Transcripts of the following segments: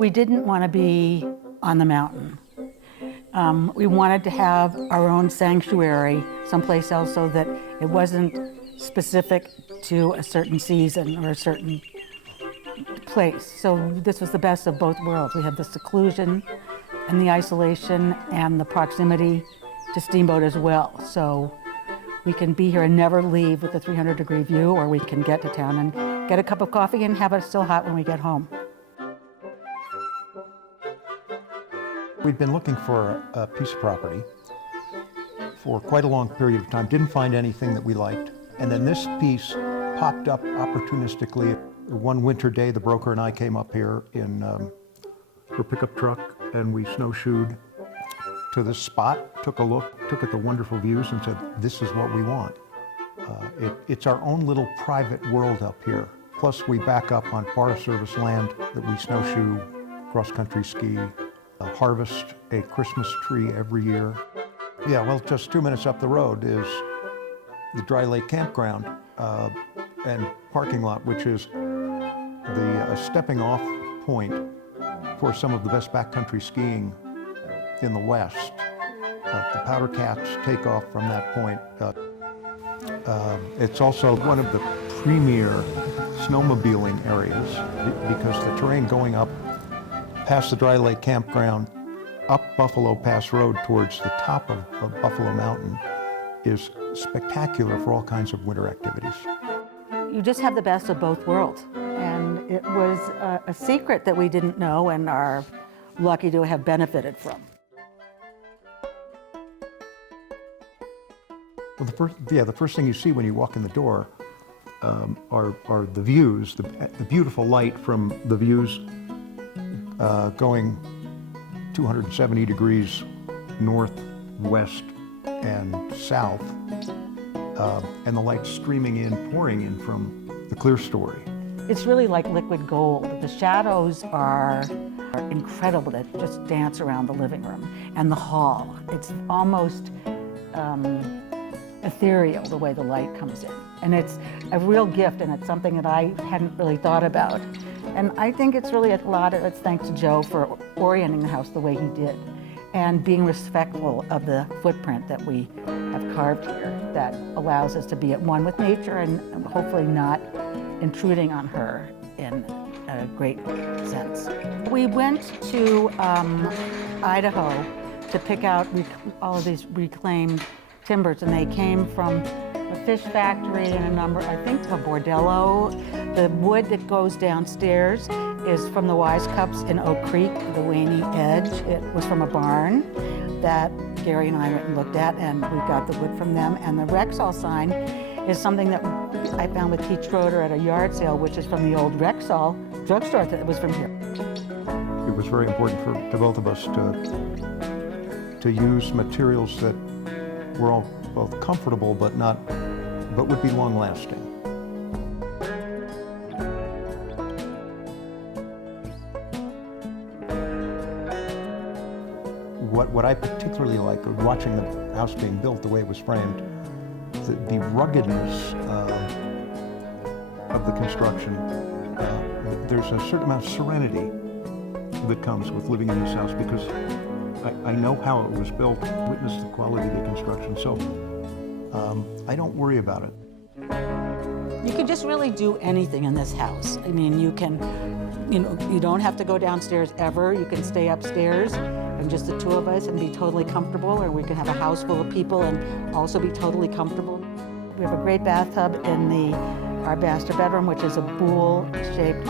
We didn't want to be on the mountain. We wanted to have our own sanctuary someplace else so that it wasn't specific to a certain season or a certain place. So this was the best of both worlds. We have the seclusion and the isolation and the proximity to Steamboat as well. So we can be here and never leave with a 300-degree view, or we can get to town and get a cup of coffee and have it still hot when we get home. We'd been looking for a piece of property for quite a long period of time, didn't find anything that we liked. And then this piece popped up opportunistically. One winter day, the broker and I came up here in her pickup truck, and we snowshoed to this spot, took a look, took at the wonderful views, and said, this is what we want. It's our own little private world up here. Plus, we back up on Forest Service land that we snowshoe, cross-country ski, harvest a Christmas tree every year. Yeah, well, just 2 minutes up the road is the Dry Lake Campground and parking lot, which is the stepping off point for some of the best backcountry skiing in the West. The Powder Cats take off from that point. It's also one of the premier snowmobiling areas because the terrain going up past the Dry Lake Campground, up Buffalo Pass Road towards the top of Buffalo Mountain is spectacular for all kinds of winter activities. You just have the best of both worlds. And it was a secret that we didn't know and are lucky to have benefited from. Well, the first thing you see when you walk in the door are the views, the beautiful light from the views going 270 degrees north, west, and south, and the light streaming in, pouring in from the clear story. It's really like liquid gold. The shadows are incredible to just dance around the living room and the hall. It's almost ethereal the way the light comes in. And it's a real gift, and it's something that I hadn't really thought about. And I think it's really a lot of it's thanks to Joe for orienting the house the way he did and being respectful of the footprint that we have carved here that allows us to be at one with nature and hopefully not intruding on her in a great sense. We went to Idaho to pick out all of these reclaimed timbers, and they came from a fish factory and a number, I think, a bordello. The wood that goes downstairs is from the Wise Cups in Oak Creek, the Waney Edge. It was from a barn that Gary and I went and looked at, and we got the wood from them. And the Rexall sign is something that I found with Keith Schroeder at a yard sale, which is from the old Rexall drugstore that was from here. It was very important to both of us to use materials that were all both comfortable but would be long-lasting. What I particularly like watching the house being built, the way it was framed, the ruggedness of the construction. There's a certain amount of serenity that comes with living in this house because I know how it was built, witnessed the quality of the construction, so I don't worry about it. You can just really do anything in this house. I mean, you don't have to go downstairs ever. You can stay upstairs and just the two of us and be totally comfortable, or we can have a house full of people and also be totally comfortable. We have a great bathtub in our master bedroom, which is a bowl-shaped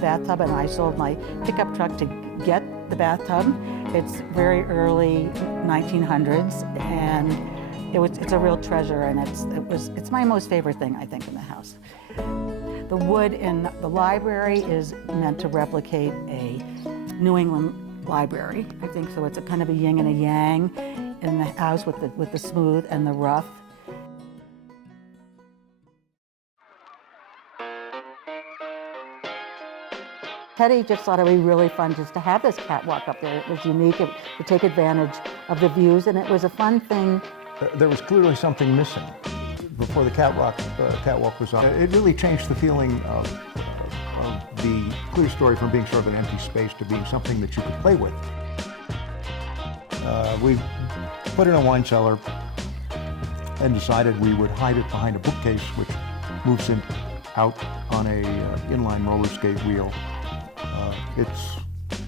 bathtub, and I sold my pickup truck to get the bathtub. It's very early 1900s, and it's a real treasure, and it's my most favorite thing, I think, in the house. The wood in the library is meant to replicate a New England library, I think, so it's a kind of a yin and a yang in the house with the smooth and the rough. Teddy just thought it would be really fun just to have this catwalk up there. It was unique to take advantage of the views, and it was a fun thing. There was clearly something missing before the catwalk was on. It really changed the feeling of of the clear story from being sort of an empty space to being something that you could play with. We put in a wine cellar and decided we would hide it behind a bookcase, which moves out on a inline roller skate wheel.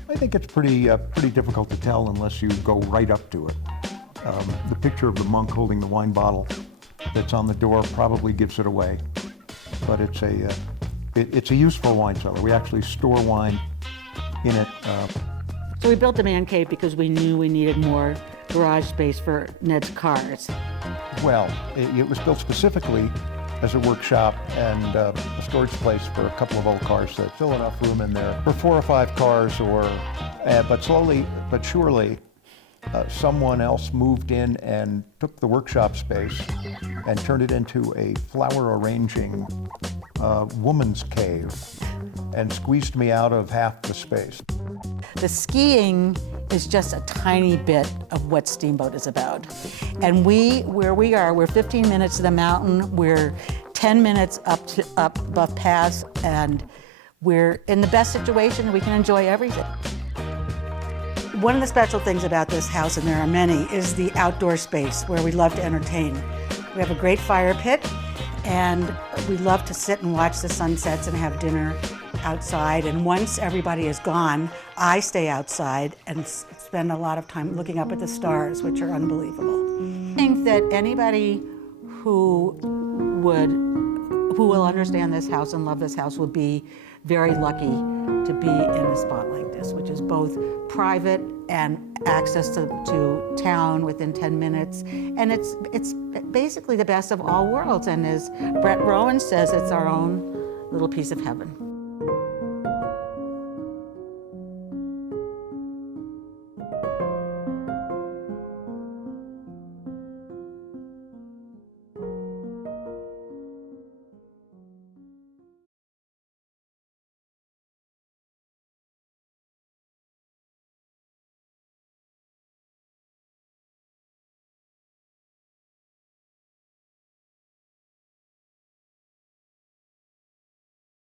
I think it's pretty difficult to tell unless you go right up to it. The picture of the monk holding the wine bottle that's on the door probably gives it away, but it's a useful wine cellar. We actually store wine in it. So we built the man cave because we knew we needed more garage space for Ned's cars. Well, it was built specifically as a workshop and a storage place for a couple of old cars that fill enough room in there for 4 or 5 cars, but slowly but surely someone else moved in and took the workshop space and turned it into a flower arranging woman's cave and squeezed me out of half the space. The skiing is just a tiny bit of what Steamboat is about. And where we are, we're 15 minutes to the mountain, we're 10 minutes up Buff Pass, and we're in the best situation, we can enjoy everything. One of the special things about this house, and there are many, is the outdoor space where we love to entertain. We have a great fire pit, and we love to sit and watch the sunsets and have dinner outside. And once everybody is gone, I stay outside and spend a lot of time looking up at the stars, which are unbelievable. I think that anybody who will understand this house and love this house will be very lucky to be in a spot like this, which is both private and access to town within 10 minutes. And it's basically the best of all worlds. And as Brett Rowan says, it's our own little piece of heaven.